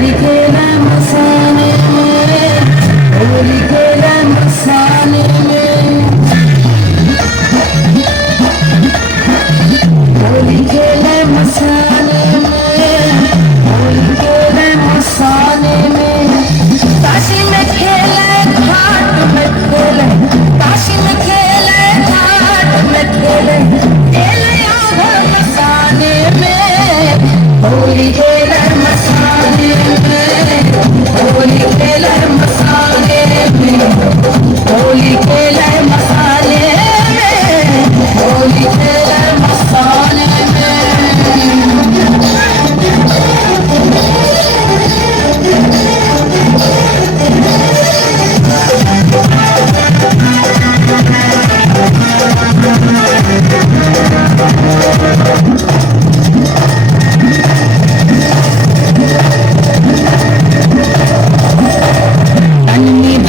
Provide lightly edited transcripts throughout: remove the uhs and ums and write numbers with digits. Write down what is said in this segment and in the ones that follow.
होली खेला मसाने में, होली खेला मसाने में, होली खेला मसाने में, होली खेला मसाने में। काशी में खेले घाट में खेले, काशी में खेले घाट में खेले, खेले आधा मसाने में, होली खेले मसाने में, होली खेले मसाने में, होली खेले मसाने में, होली खेले मसाने में।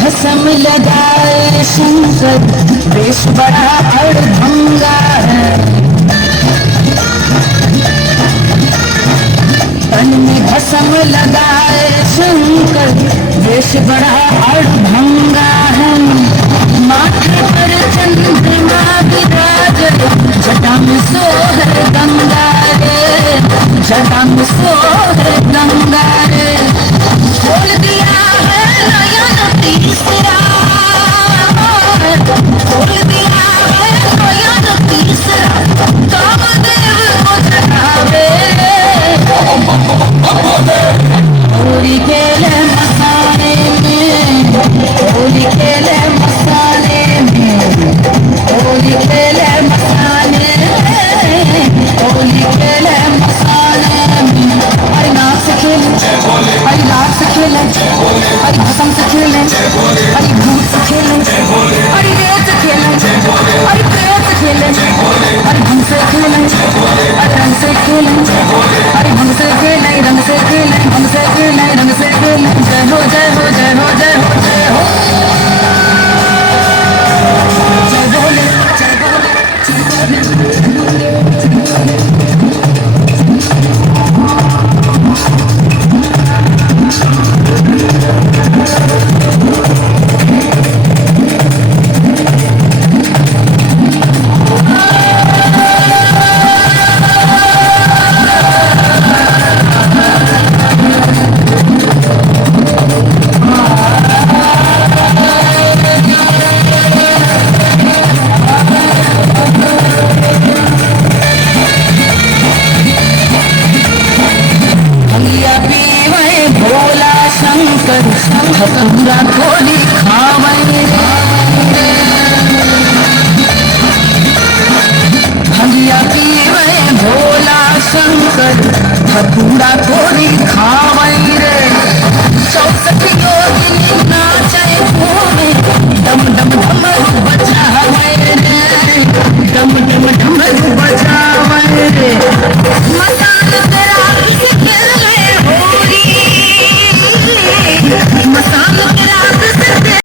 भस्म लगाए शंकर, वेश बड़ा अड़भंगा है, तन में भस्म लगाए शंकर, वेश बड़ा अड़भंगा है। माथे पर चंद्रमा विराज, जटा में सोहर गंगा रे, जटा में सोहर गंगा रे। खोल दिया है नयन तीसरा, खोल दिया है नयन तीसरा, कामदेव को जगावे। होली खेले मसाने में, होली खेले मसाने में, होली खेले मसाने में, होली खेले मसाने में। हरि नाम से खेले, हरि लाल से खेले, हरि भस्म से खेले, हरि भूत से खेले, हरि रेत से खेले, हरि प्रेत से खेले, हरि भंग से खेले, हरि रंग से खेले, हरि भंग से खेले, रंग से खेले, भंग से खेले, रंग से खेले। जय हो जय हो जय हो जय हो जय हो, जय बोले जय बोले जय बोले। भतूरा थोड़ी खावे, भंगिया पीवे भोला शंकर, भतूरा थोड़ी खा